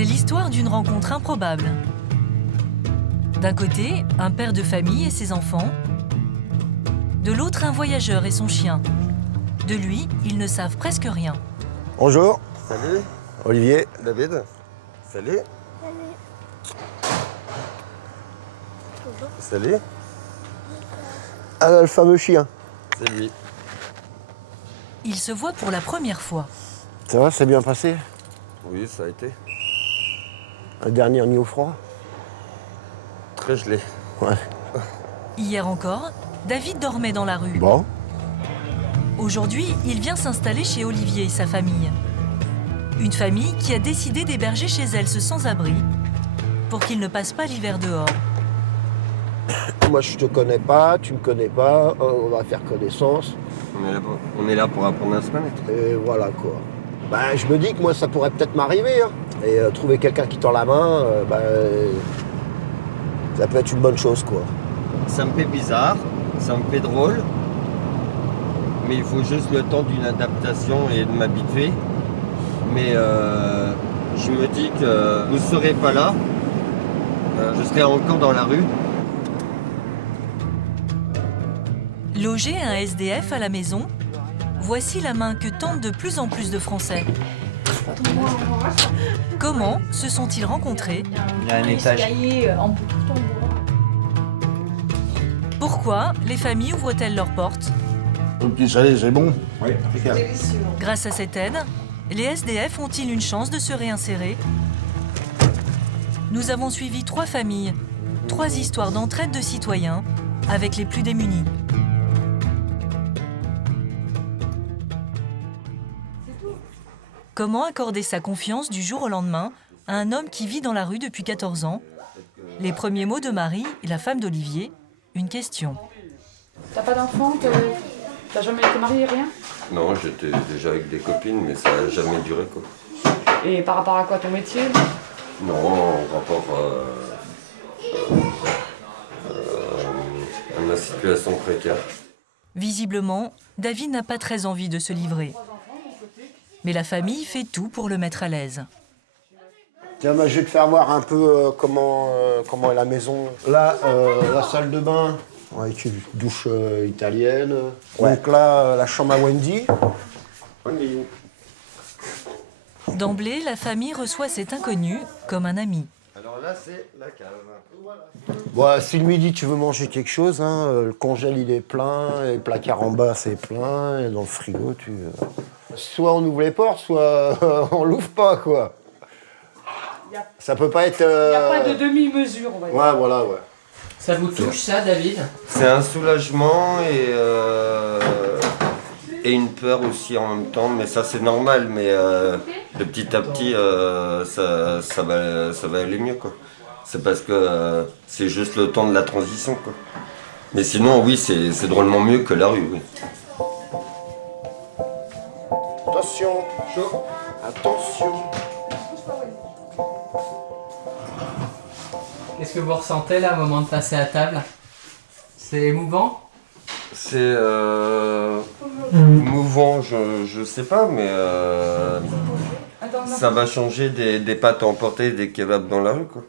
C'est l'histoire d'une rencontre improbable. D'un côté, un père de famille et ses enfants. De l'autre, un voyageur et son chien. De lui, ils ne savent presque rien. Bonjour. Salut. Olivier. David. Salut. Salut. Ah, le fameux chien. C'est lui. Ils se voient pour la première fois. Ça va, c'est bien passé? Oui, ça a été. La dernière nuit au froid? Très gelé. Ouais. Hier encore, David dormait dans la rue. Bon. Aujourd'hui, il vient s'installer chez Olivier et sa famille. Une famille qui a décidé d'héberger chez elle ce sans-abri pour qu'il ne passe pas l'hiver dehors. Moi, je te connais pas, tu me connais pas, on va faire connaissance. On est là pour apprendre à se connaître. Et voilà, quoi. Ben, je me dis que moi, ça pourrait peut-être m'arriver. Hein. Et trouver quelqu'un qui tend la main, ça peut être une bonne chose, quoi. Ça me fait bizarre, ça me fait drôle. Mais il faut juste le temps d'une adaptation et de m'habituer. Mais je me dis que vous ne serez pas là. Je serai encore dans la rue. Loger un SDF à la maison, voici la main que tentent de plus en plus de Français. Comment se sont-ils rencontrés? Il y a un étage. Pourquoi les familles ouvrent-elles leurs portes? Le petit salé, c'est bon. Oui, impeccable. Grâce à cette aide, les SDF ont-ils une chance de se réinsérer? Nous avons suivi 3 familles, 3 histoires d'entraide de citoyens avec les plus démunis. Comment accorder sa confiance du jour au lendemain à un homme qui vit dans la rue depuis 14 ans? Les premiers mots de Marie, la femme d'Olivier, une question. T'as pas d'enfant? T'as jamais été marié, rien? Non, j'étais déjà avec des copines, mais ça n'a jamais duré, quoi. Et par rapport à quoi, ton métier? Non, en rapport à ma situation précaire. Visiblement, David n'a pas très envie de se livrer. Mais la famille fait tout pour le mettre à l'aise. Tiens, je vais te faire voir un peu comment est la maison. Là, la salle de bain, avec une douche italienne. Ouais. Donc là, la chambre à Wendy. D'emblée, la famille reçoit cet inconnu comme un ami. Alors là, c'est la cave. Bon, si le midi tu veux manger quelque chose, hein, le congèle il est plein, et le placard en bas c'est plein, et dans le frigo soit on ouvre les portes, soit on l'ouvre pas, quoi. Ça peut pas être... Il n'y a pas de demi-mesure, on va dire. Ouais, voilà, ouais. Ça vous touche, ça, David? C'est un soulagement et une peur aussi en même temps, mais ça c'est normal, mais de petit à petit ça va aller mieux, quoi. C'est parce que c'est juste le temps de la transition, quoi. Mais sinon, oui, c'est drôlement mieux que la rue, oui. Attention, chaud. Attention. Qu'est-ce que vous ressentez là, au moment de passer à table? C'est émouvant? C'est mouvant, je sais pas, mais ça va changer des pâtes à emporter et des kebabs dans la rue, quoi.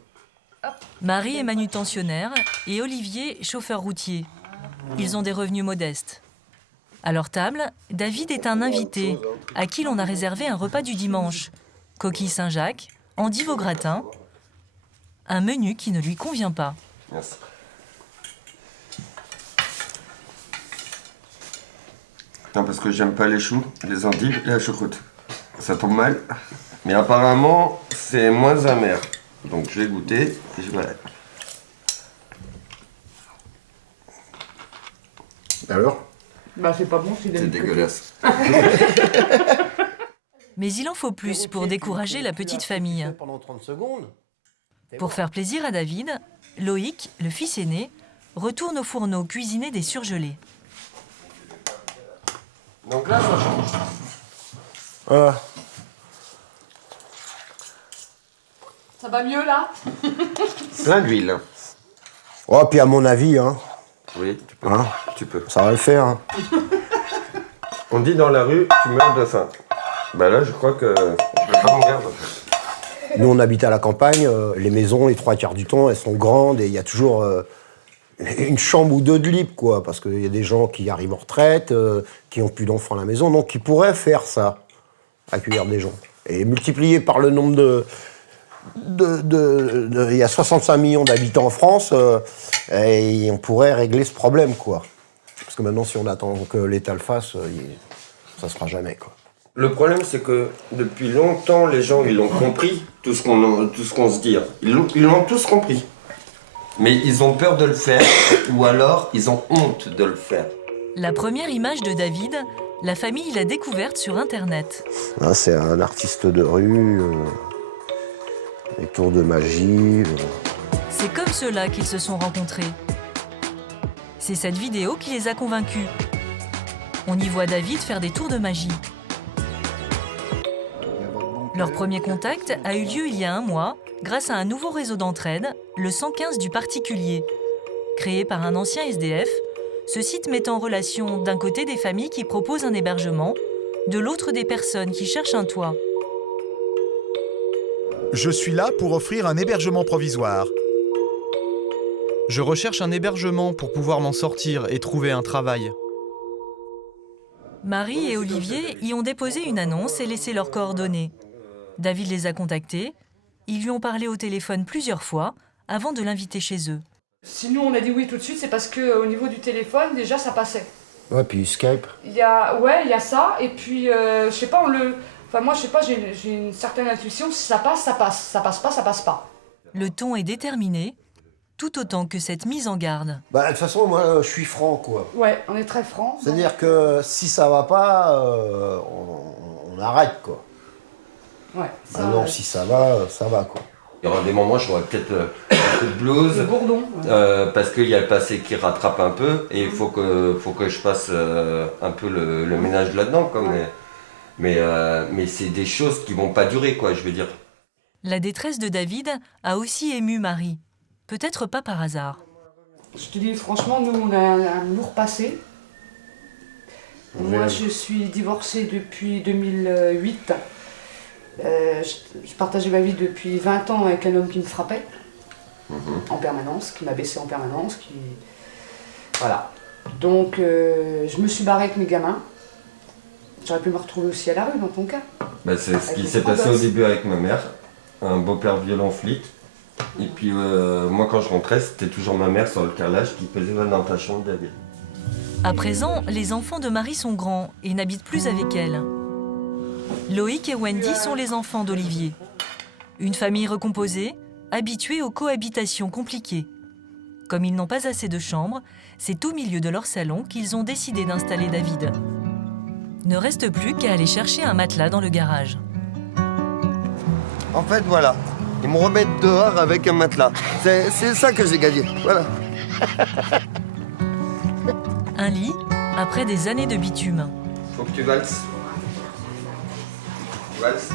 Marie est manutentionnaire et Olivier, chauffeur routier. Ils ont des revenus modestes. À leur table, David est un invité à qui l'on a réservé un repas du dimanche. Coquille Saint-Jacques, endive au gratin, un menu qui ne lui convient pas. Merci. Non, parce que j'aime pas les choux, les endives et la choucroute. Ça tombe mal, mais apparemment, c'est moins amer. Donc je vais goûter et je vais... Alors? Bah c'est pas bon, C'est dégueulasse. Mais il en faut plus pour décourager la petite famille. Pendant 30 secondes. Pour faire plaisir à David, Loïc, le fils aîné, retourne au fourneau cuisiner des surgelés. Donc là, ça change. Voilà. Ça va mieux là? Plein d'huile. Oh, puis à mon avis, hein, Oui, tu peux. Hein Tu peux. ça va le faire. Hein. On dit dans la rue, tu meurs de faim. Bah là, je crois que je vais pas mourir de faim. Nous, on habite à la campagne, les maisons, les 3/4 du temps, elles sont grandes et il y a toujours une chambre ou deux de libre, quoi, parce qu'il y a des gens qui arrivent en retraite, qui n'ont plus d'enfants à la maison, donc qui pourraient faire ça, accueillir des gens. Et multiplié par le nombre il y a 65 millions d'habitants en France, et on pourrait régler ce problème, quoi. Parce que maintenant, si on attend que l'État le fasse, ça se fera jamais, quoi. Le problème, c'est que depuis longtemps, les gens, ils ont compris tout ce qu'on se dit. Ils l'ont tous compris. Mais ils ont peur de le faire, ou alors ils ont honte de le faire. La première image de David, la famille l'a découverte sur Internet. Hein, c'est un artiste de rue, des tours de magie. C'est comme cela qu'ils se sont rencontrés. C'est cette vidéo qui les a convaincus. On y voit David faire des tours de magie. Leur premier contact a eu lieu il y a un mois grâce à un nouveau réseau d'entraide, le 115 du particulier. Créé par un ancien SDF, ce site met en relation d'un côté des familles qui proposent un hébergement, de l'autre des personnes qui cherchent un toit. Je suis là pour offrir un hébergement provisoire. Je recherche un hébergement pour pouvoir m'en sortir et trouver un travail. Marie et Olivier y ont déposé une annonce et laissé leurs coordonnées. David les a contactés. Ils lui ont parlé au téléphone plusieurs fois avant de l'inviter chez eux. Si nous on a dit oui tout de suite, c'est parce qu'au niveau du téléphone, déjà ça passait. Ouais, puis Skype. Il y a ça, et puis je sais pas, moi je sais pas, j'ai une certaine intuition, si ça passe, ça passe. Ça passe pas, ça passe pas. Le ton est déterminé, tout autant que cette mise en garde. Bah, de toute façon, moi, je suis franc, quoi. Ouais, on est très franc. C'est-à-dire que si ça va pas, on arrête, quoi. Ouais, ça, Maintenant, si ça va, quoi. Il y aura des moments où j'aurai peut-être un peu de blues, le bourdon. Ouais. parce qu'il y a le passé qui rattrape un peu, et il faut que je fasse un peu le ménage là-dedans, quoi. Ouais. Mais c'est des choses qui vont pas durer, quoi, je veux dire. La détresse de David a aussi ému Marie. Peut-être pas par hasard. Je te dis franchement, nous on a un lourd passé. Moi je suis divorcée depuis 2008. Je partageais ma vie depuis 20 ans avec un homme qui me frappait en permanence, qui m'abaissait en permanence, Voilà. Donc je me suis barrée avec mes gamins. J'aurais pu me retrouver aussi à la rue dans ton cas. Bah, c'est ce qui s'est passé au début avec ma mère, un beau-père violent flic. Et puis moi quand je rentrais, c'était toujours ma mère sur le carrelage qui faisait la natation de David. À présent, les enfants de Marie sont grands et n'habitent plus avec elle. Loïc et Wendy sont les enfants d'Olivier. Une famille recomposée, habituée aux cohabitations compliquées. Comme ils n'ont pas assez de chambres, c'est au milieu de leur salon qu'ils ont décidé d'installer David. Ne reste plus qu'à aller chercher un matelas dans le garage. En fait, voilà, ils me remettent dehors avec un matelas. C'est ça que j'ai gagné, voilà. Un lit, après des années de bitume. Faut que tu valses. Valse.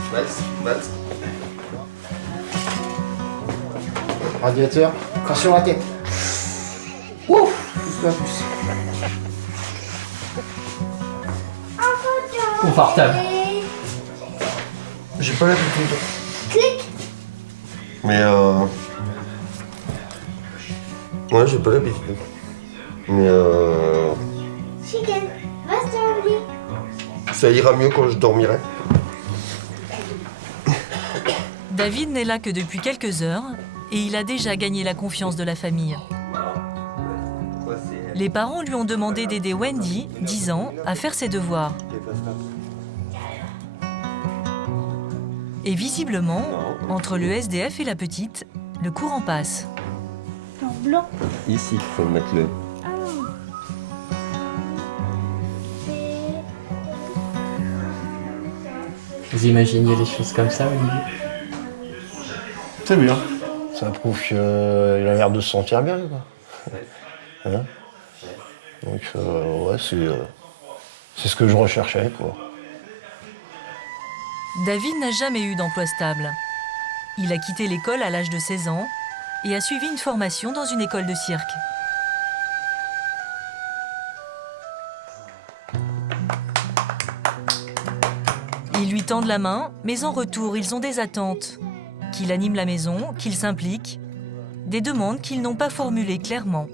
Radiateur, attention à la tête. Ouf, plus. Confortable. J'ai pas l'habitude. Mais ouais, j'ai pas l'habitude. Mais Chicken, reste dans le lit. ça ira mieux quand je dormirai. David n'est là que depuis quelques heures et il a déjà gagné la confiance de la famille. Les parents lui ont demandé d'aider Wendy, 10 ans, à faire ses devoirs. Et visiblement, entre le SDF et la petite, le courant passe. En blanc. Ici, il faut mettre le. Vous imaginez les choses comme ça, Olivier? C'est bien. Ça prouve qu'il a l'air de se sentir bien, quoi. Hein? Donc, ouais, c'est ce que je recherchais, quoi. David n'a jamais eu d'emploi stable. Il a quitté l'école à l'âge de 16 ans et a suivi une formation dans une école de cirque. Ils lui tendent la main, mais en retour, ils ont des attentes. qu'il anime la maison, qu'il s'implique. Des demandes qu'ils n'ont pas formulées clairement.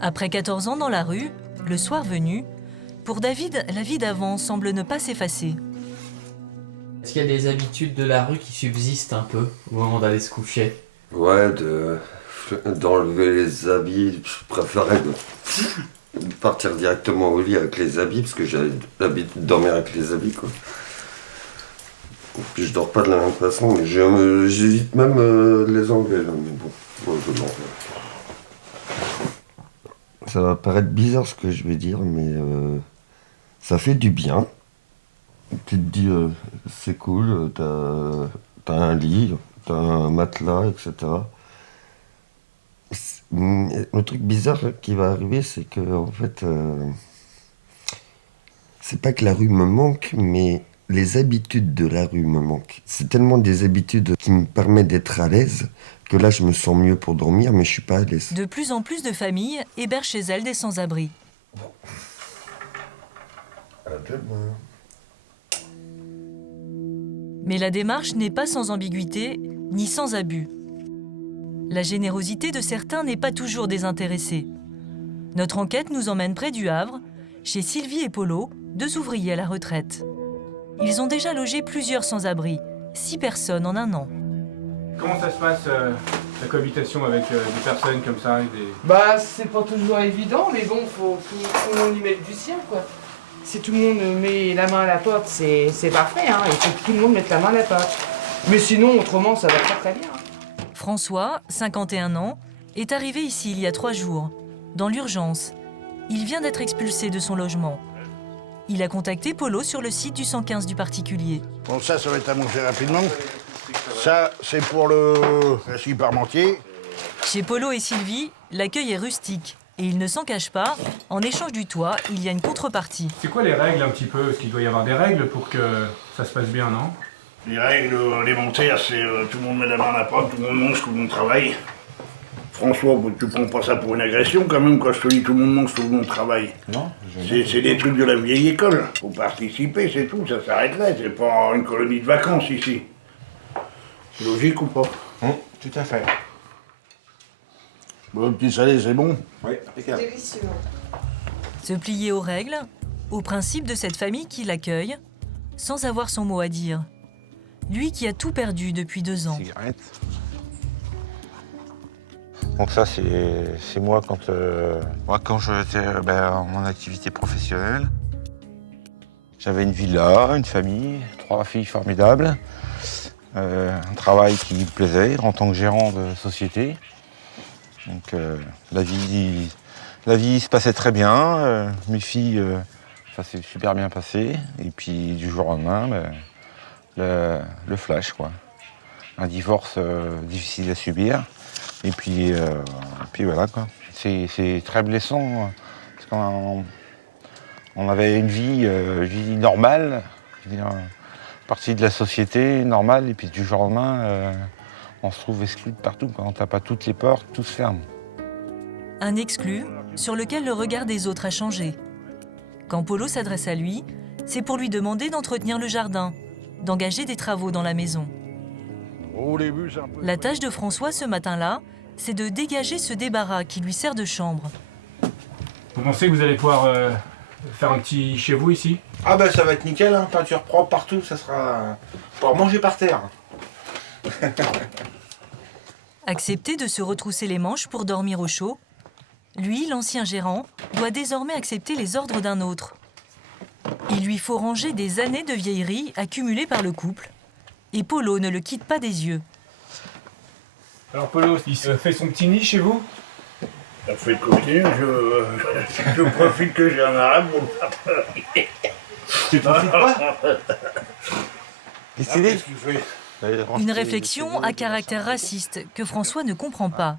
Après 14 ans dans la rue, le soir venu, pour David, la vie d'avant semble ne pas s'effacer. Est-ce qu'il y a des habitudes de la rue qui subsistent un peu au moment d'aller se coucher? Ouais, d'enlever les habits. Je préférais de partir directement au lit avec les habits, parce que j'avais l'habitude de dormir avec les habits, quoi. Et puis je dors pas de la même façon, mais j'évite même de les enlever, là, mais bon, je l'enlève. Ça va paraître bizarre ce que je vais dire, mais ça fait du bien. Tu te dis, c'est cool, t'as un lit, t'as un matelas, etc. Le truc bizarre qui va arriver, c'est que, en fait, c'est pas que la rue me manque, mais les habitudes de la rue me manquent. C'est tellement des habitudes qui me permettent d'être à l'aise que là, je me sens mieux pour dormir, mais je suis pas à l'aise. De plus en plus de familles hébergent chez elles des sans-abri. Mais la démarche n'est pas sans ambiguïté, ni sans abus. La générosité de certains n'est pas toujours désintéressée. Notre enquête nous emmène près du Havre, chez Sylvie et Polo, 2 ouvriers à la retraite. Ils ont déjà logé plusieurs sans-abri, 6 personnes en 1 an. Comment ça se passe, la cohabitation avec des personnes comme ça et des... Bah, c'est pas toujours évident, mais bon, faut tout le monde y mettre du sien, quoi. Si tout le monde met la main à la porte, c'est parfait, hein. Il faut que tout le monde mette la main à la porte. Mais sinon, autrement, ça va pas très bien. François, 51 ans, est arrivé ici il y a 3 jours, dans l'urgence. Il vient d'être expulsé de son logement. Il a contacté Polo sur le site du 115 du particulier. Bon, ça va être à monter rapidement. Ça, c'est pour le récit parmentier. Chez Polo et Sylvie, l'accueil est rustique. Et il ne s'en cache pas, en échange du toit, il y a une contrepartie. C'est quoi les règles un petit peu? Est-ce qu'il doit y avoir des règles pour que ça se passe bien, non? Les règles élémentaires, c'est tout le monde met la main à la porte, tout le monde mange, tout le monde travaille. François, tu prends pas ça pour une agression quand même, quand je te dis tout le monde mange, tout le monde travaille. Non. C'est des trucs de la vieille école. Faut participer, c'est tout, ça s'arrête là. C'est pas une colonie de vacances ici. C'est logique ou pas? Tout à fait. Bon, le petit salé, c'est bon? Oui, impeccable. Délicieux. Se plier aux règles, aux principes de cette famille qui l'accueille, sans avoir son mot à dire. Lui qui a tout perdu depuis 2 ans. Cigarette. Donc ça, c'est moi quand j'étais en mon activité professionnelle. J'avais une villa, une famille, 3 filles formidables, un travail qui me plaisait en tant que gérant de société. Donc la vie se passait très bien, mes filles, ça s'est super bien passé. Et puis du jour au lendemain, le flash, quoi. Un divorce difficile à subir. Et puis voilà, quoi. C'est très blessant, parce qu'on avait une vie normale, je veux dire, partie de la société normale, et puis du jour au lendemain, on se trouve exclu de partout. Quand on tape à toutes les portes, tout se ferme. Un exclu sur lequel le regard des autres a changé. Quand Polo s'adresse à lui, c'est pour lui demander d'entretenir le jardin, d'engager des travaux dans la maison. La tâche de François ce matin-là, c'est de dégager ce débarras qui lui sert de chambre. Vous pensez que vous allez pouvoir faire un petit chez vous ici? Ah ben ça va être nickel, hein. Peinture propre partout, ça sera pour manger par terre. Accepter de se retrousser les manches pour dormir au chaud, lui, l'ancien gérant, doit désormais accepter les ordres d'un autre. Il lui faut ranger des années de vieilleries accumulées par le couple, et Polo ne le quitte pas des yeux. Alors Polo, il se fait son petit nid chez vous? Ça fait continuer, je profite que j'ai un arabe pour le Tu profites pas? Qu'est-ce qu'il fait? Une réflexion à caractère raciste que François ne comprend pas.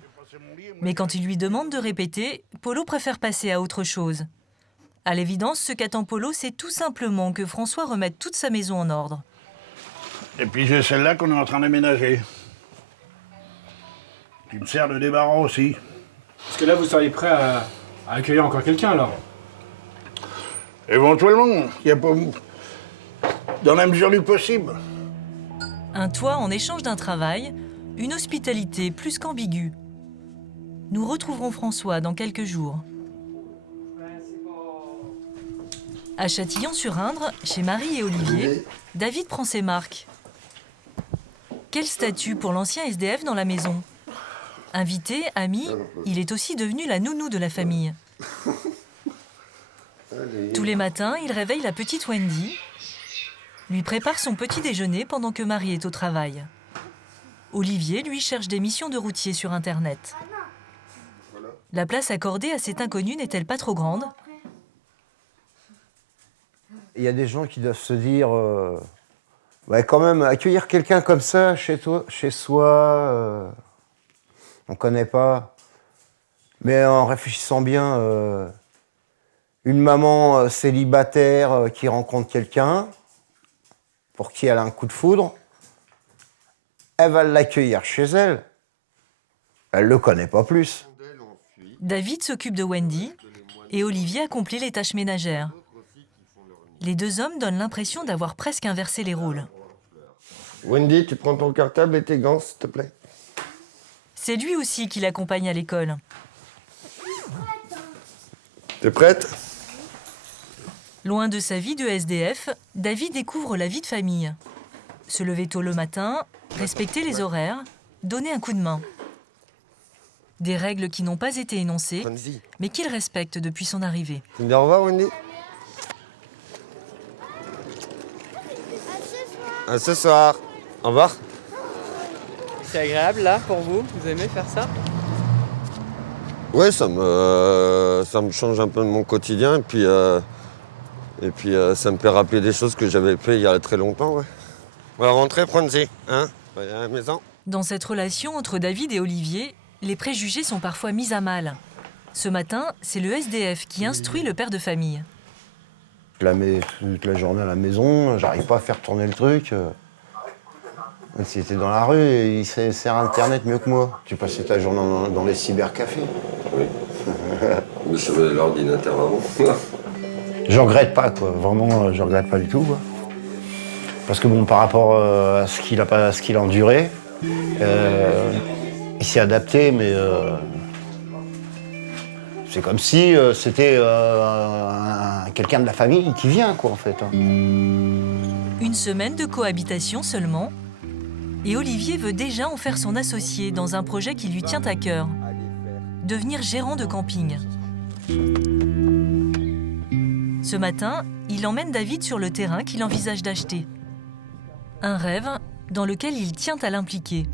Mais quand il lui demande de répéter, Polo préfère passer à autre chose. À l'évidence, ce qu'attend Polo, c'est tout simplement que François remette toute sa maison en ordre. Et puis j'ai celle-là qu'on est en train d'aménager. Qui me sert de débarras aussi. Parce que là, vous seriez prêt à accueillir encore quelqu'un, alors? Éventuellement, il dans la mesure du possible. Un toit en échange d'un travail, une hospitalité plus qu'ambiguë. Nous retrouverons François dans quelques jours. À Châtillon-sur-Indre, chez Marie et Olivier, David prend ses marques. Quel statut pour l'ancien SDF dans la maison? Invité, ami, il est aussi devenu la nounou de la famille. Tous les matins, il réveille la petite Wendy, lui prépare son petit déjeuner pendant que Marie est au travail. Olivier, lui, cherche des missions de routier sur Internet. La place accordée à cet inconnu n'est-elle pas trop grande? Il y a des gens qui doivent se dire, quand même, accueillir quelqu'un comme ça chez soi, on ne connaît pas. Mais en réfléchissant bien, une maman célibataire qui rencontre quelqu'un, pour qui elle a un coup de foudre, elle va l'accueillir chez elle. Elle ne le connaît pas plus. David s'occupe de Wendy et Olivier accomplit les tâches ménagères. Les deux hommes donnent l'impression d'avoir presque inversé les rôles. Wendy, tu prends ton cartable et tes gants, s'il te plaît. C'est lui aussi qui l'accompagne à l'école. T'es prête? Loin de sa vie de SDF, David découvre la vie de famille. Se lever tôt le matin, respecter les horaires, donner un coup de main. Des règles qui n'ont pas été énoncées, mais qu'il respecte depuis son arrivée. Tu me dis au revoir, Wendy? À ce soir. Au revoir. C'est agréable là pour vous? Vous aimez faire ça? Ouais, ça me change un peu de mon quotidien et puis ça me fait rappeler des choses que j'avais fait il y a très longtemps. Ouais. On va rentrer, Franzi, hein? On va aller à la maison. Dans cette relation entre David et Olivier, les préjugés sont parfois mis à mal. Ce matin, c'est le SDF qui instruit le père de famille. Je la mets toute la journée à la maison, j'arrive pas à faire tourner le truc. S'il était dans la rue, il sert Internet mieux que moi. Tu passais ta journée dans les cybercafés. Oui. Mais je savais l'ordinateur avant. Je regrette pas, quoi. Vraiment, je regrette pas du tout, quoi. Parce que bon, par rapport à ce qu'il a enduré, il s'est adapté, mais c'est comme si c'était quelqu'un de la famille qui vient, quoi, en fait. Une semaine de cohabitation seulement, et Olivier veut déjà en faire son associé dans un projet qui lui tient à cœur, devenir gérant de camping. Ce matin, il emmène David sur le terrain qu'il envisage d'acheter. Un rêve dans lequel il tient à l'impliquer.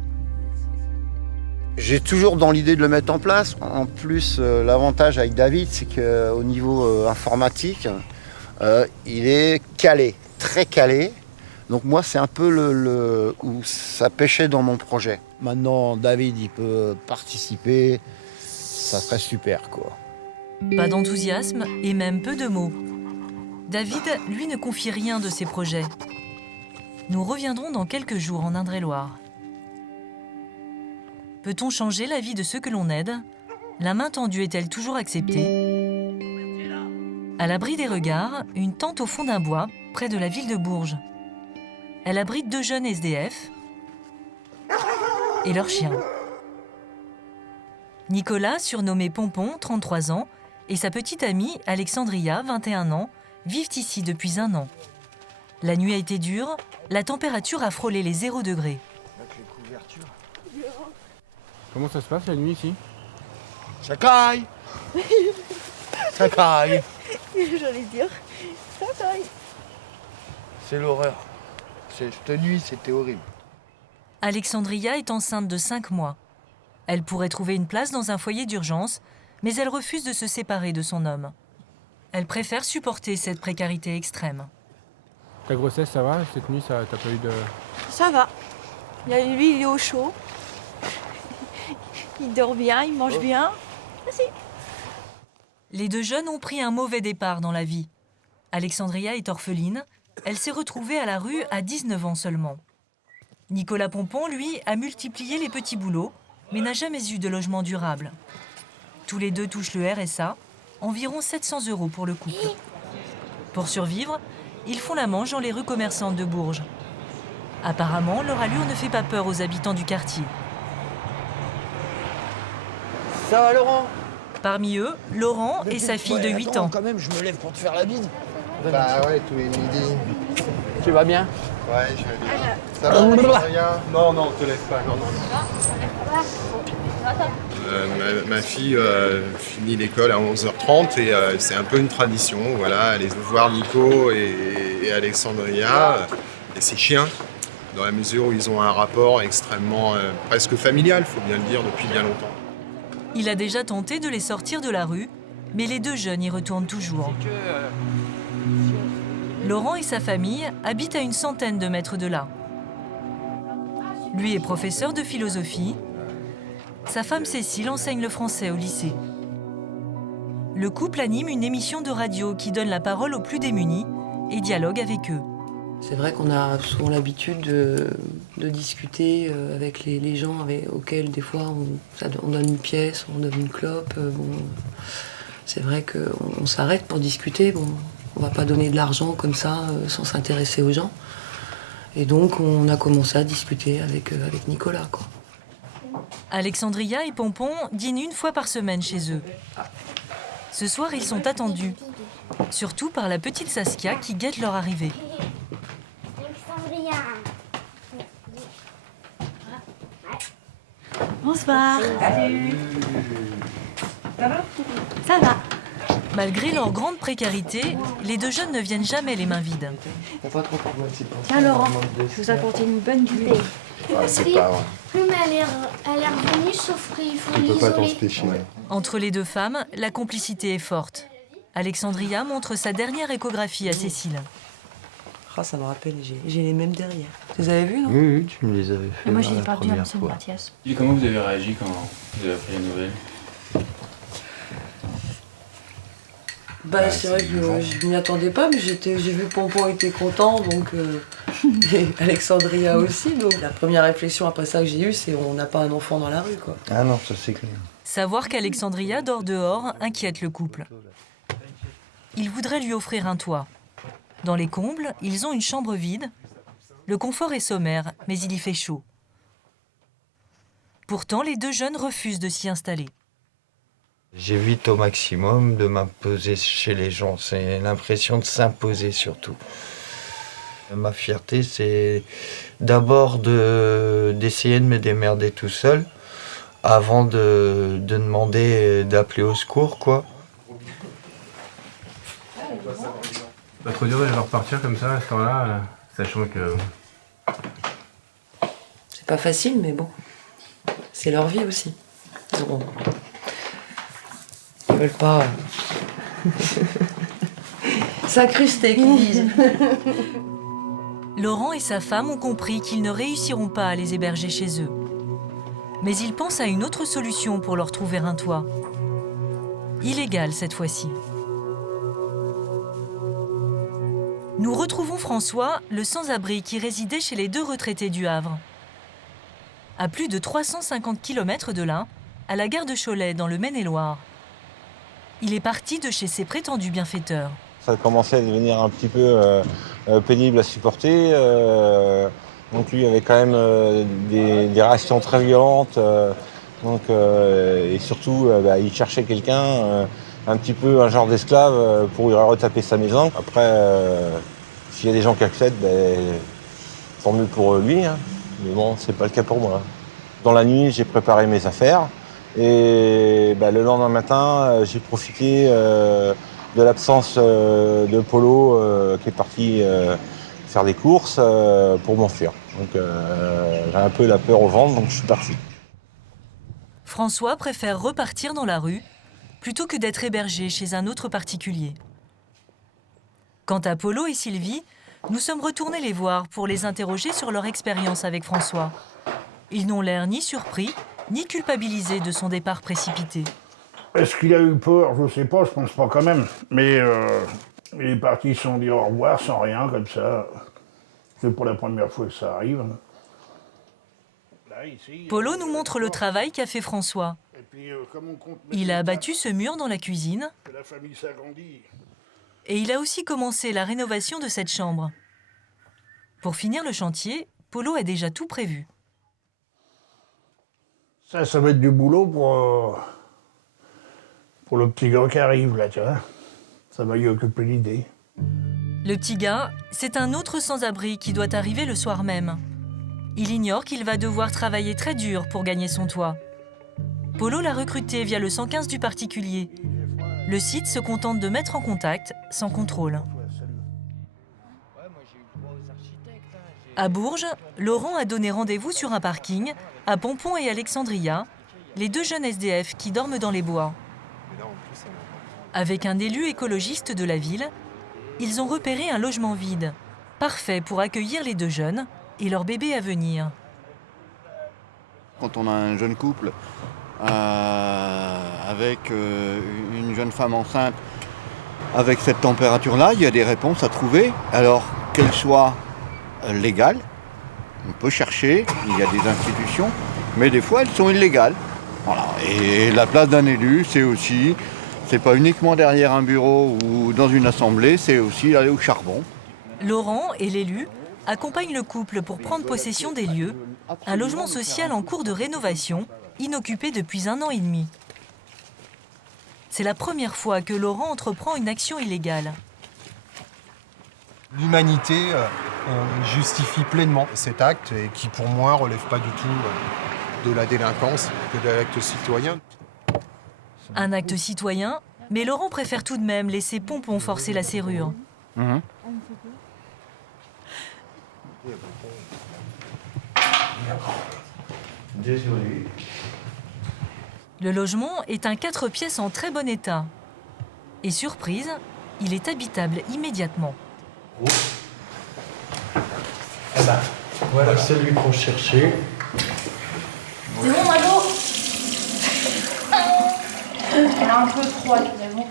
J'ai toujours dans l'idée de le mettre en place. En plus, l'avantage avec David, c'est qu'au niveau informatique, il est calé, très calé. Donc moi, c'est un peu où ça pêchait dans mon projet. Maintenant, David, il peut participer, ça serait super, quoi. Pas d'enthousiasme et même peu de mots. David, lui, ne confie rien de ses projets. Nous reviendrons dans quelques jours en Indre-et-Loire. Peut-on changer la vie de ceux que l'on aide? La main tendue est-elle toujours acceptée? À l'abri des regards, une tente au fond d'un bois, près de la ville de Bourges. Elle abrite 2 jeunes SDF et leur chien. Nicolas, surnommé Pompon, 33 ans, et sa petite amie, Alexandria, 21 ans, vivent ici depuis 1 an. La nuit a été dure, la température a frôlé les 0 degrés. Comment ça se passe la nuit ici? Ça caille. Ça caille. J'allais dire, ça caille. C'est l'horreur. Cette nuit, c'était horrible. Alexandria est enceinte de 5 mois. Elle pourrait trouver une place dans un foyer d'urgence, mais elle refuse de se séparer de son homme. Elle préfère supporter cette précarité extrême. Ta grossesse, ça va? Cette nuit, t'as pas eu de... Ça va. Lui, il est au chaud. Il dort bien, il mange bien. Merci. Les 2 jeunes ont pris un mauvais départ dans la vie. Alexandria est orpheline. Elle s'est retrouvée à la rue à 19 ans seulement. Nicolas Pompon, lui, a multiplié les petits boulots, mais n'a jamais eu de logement durable. Tous les 2 touchent le RSA, environ 700 € pour le couple. Pour survivre, ils font la manche dans les rues commerçantes de Bourges. Apparemment, leur allure ne fait pas peur aux habitants du quartier. Ça va, Laurent? Parmi eux, Laurent et sa fille de 8 ans. Quand même, je me lève pour te faire la bise. Bah ouais, tous les midis. Tu vas bien? Ouais, je vais bien. Ça va, rien? Non, non, te lève pas, non, non. Ma fille finit l'école à 11h30 et c'est un peu une tradition. Voilà, aller voir Nico et Alexandria et ses chiens, dans la mesure où ils ont un rapport extrêmement presque familial, il faut bien le dire, depuis bien longtemps. Il a déjà tenté de les sortir de la rue, mais les deux jeunes y retournent toujours. Laurent et sa famille habitent à une centaine de mètres de là. Lui est professeur de philosophie. Sa femme Cécile enseigne le français au lycée. Le couple anime une émission de radio qui donne la parole aux plus démunis et dialogue avec eux. C'est vrai qu'on a souvent l'habitude de discuter avec les gens auxquels des fois on donne une pièce, on donne une clope. C'est vrai qu'on s'arrête pour discuter. Bon, on ne va pas donner de l'argent comme ça sans s'intéresser aux gens. Et donc on a commencé à discuter avec Nicolas, quoi. Alexandria et Pompon dînent une fois par semaine chez eux. Ce soir, ils sont attendus, surtout par la petite Saskia qui guette leur arrivée. Bonsoir. Salut. Ça va? Ça va. Malgré leur grande précarité, les deux jeunes ne viennent jamais les mains vides. Tiens Laurent, je vous apporte une bonne bouteille. C'est pas vrai. Plume, elle est revenue, sauf qu'il faut Tu peux pas t'en l'isoler. spécier. Entre les deux femmes, la complicité est forte. Alexandria montre sa dernière échographie à Cécile. Ah, ça me rappelle, j'ai les mêmes derrière. Vous les avez vus, non? Oui, tu me les avais fait. Moi je la l'ai pas vu, première c'est fois. Mathias. Et comment vous avez réagi quand vous avez appris les nouvelles? Bah, c'est vrai que je m'y attendais pas, mais j'ai vu Pompon était content, donc et Alexandria aussi. Donc la première réflexion après ça que j'ai eue, c'est on n'a pas un enfant dans la rue, quoi. Ah non, ça c'est clair. Savoir qu'Alexandria dort dehors inquiète le couple. Ils voudraient lui offrir un toit. Dans les combles, ils ont une chambre vide. Le confort est sommaire, mais il y fait chaud. Pourtant, les deux jeunes refusent de s'y installer. J'évite au maximum de m'imposer chez les gens. C'est l'impression de s'imposer surtout. Ma fierté, c'est d'abord d'essayer de me démerder tout seul avant de demander d'appeler au secours, quoi. Pas trop dur de repartir comme ça à ce temps-là, sachant que... C'est pas facile, mais bon, c'est leur vie aussi. Donc, ils veulent pas s'incruster, qu'ils disent. Laurent et sa femme ont compris qu'ils ne réussiront pas à les héberger chez eux. Mais ils pensent à une autre solution pour leur trouver un toit. Illégale cette fois-ci. Nous retrouvons François, le sans-abri qui résidait chez les deux retraités du Havre. À plus de 350 km de là, à la gare de Cholet, dans le Maine-et-Loire. Il est parti de chez ses prétendus bienfaiteurs. Ça commençait à devenir un petit peu pénible à supporter. Donc lui avait quand même des réactions très violentes. Et surtout, il cherchait quelqu'un, un petit peu un genre d'esclave, pour lui retaper sa maison. Après, s'il y a des gens qui acceptent, tant mieux pour lui. Hein. Mais bon, c'est pas le cas pour moi. Dans la nuit, j'ai préparé mes affaires. Et le lendemain matin, j'ai profité de l'absence de Polo qui est parti faire des courses pour m'enfuir. Donc j'ai un peu la peur au ventre, donc je suis parti. François préfère repartir dans la rue plutôt que d'être hébergé chez un autre particulier. Quant à Polo et Sylvie, nous sommes retournés les voir pour les interroger sur leur expérience avec François. Ils n'ont l'air ni surpris, ni culpabilisés de son départ précipité. Est-ce qu'il a eu peur? Je sais pas, je pense pas quand même. Mais il est parti sans dire au revoir, sans rien, comme ça. C'est pour la première fois que ça arrive. Polo nous montre le travail qu'a fait François. Il a abattu ce mur dans la cuisine et il a aussi commencé la rénovation de cette chambre. Pour finir le chantier, Polo a déjà tout prévu. Ça va être du boulot pour le petit gars qui arrive, là, tu vois. Ça va lui occuper l'idée. Le petit gars, c'est un autre sans-abri qui doit arriver le soir même. Il ignore qu'il va devoir travailler très dur pour gagner son toit. Polo l'a recruté via le 115 du particulier. Le site se contente de mettre en contact, sans contrôle. À Bourges, Laurent a donné rendez-vous sur un parking à Pompon et Alexandria, les deux jeunes SDF qui dorment dans les bois. Avec un élu écologiste de la ville, ils ont repéré un logement vide, parfait pour accueillir les deux jeunes et leur bébé à venir. Quand on a un jeune couple avec une jeune femme enceinte, avec cette température-là, il y a des réponses à trouver. Alors qu'elles soient légales, on peut chercher, il y a des institutions, mais des fois elles sont illégales. Voilà. Et la place d'un élu, c'est pas uniquement derrière un bureau ou dans une assemblée, c'est aussi aller au charbon. Laurent et l'élu accompagnent le couple pour prendre possession des lieux, un logement social en cours de rénovation, inoccupé depuis 1 an et demi. C'est la première fois que Laurent entreprend une action illégale. L'humanité justifie pleinement cet acte et qui pour moi ne relève pas du tout de la délinquance, que de l'acte citoyen. Un acte citoyen, mais Laurent préfère tout de même laisser Pompon forcer la serrure. Désolé. Le logement est un 4 pièces en très bon état. Et surprise, il est habitable immédiatement. Eh ben, voilà celui qu'on cherchait. C'est bon, Margot? Elle a un peu froid, mais bon.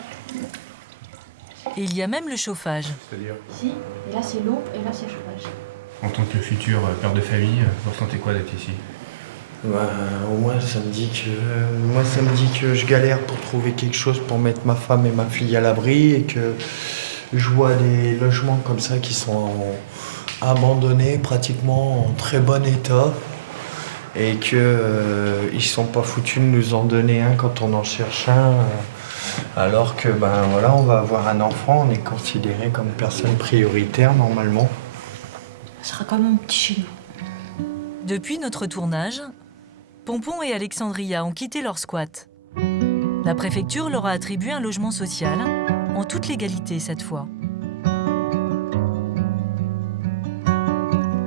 Et il y a même le chauffage. C'est-à-dire? Si, et là c'est l'eau, et là c'est le chauffage. En tant que futur père de famille, vous ressentez quoi d'être ici? Bah, au moins ça me dit que je galère pour trouver quelque chose pour mettre ma femme et ma fille à l'abri et que je vois des logements comme ça qui sont abandonnés, pratiquement en très bon état et que ils sont pas foutus de nous en donner un quand on en cherche un. Alors que ben voilà, on va avoir un enfant, on est considéré comme personne prioritaire normalement. Ça sera comme mon petit chez nous. Depuis notre tournage, Pompon et Alexandria ont quitté leur squat. La préfecture leur a attribué un logement social, en toute légalité cette fois.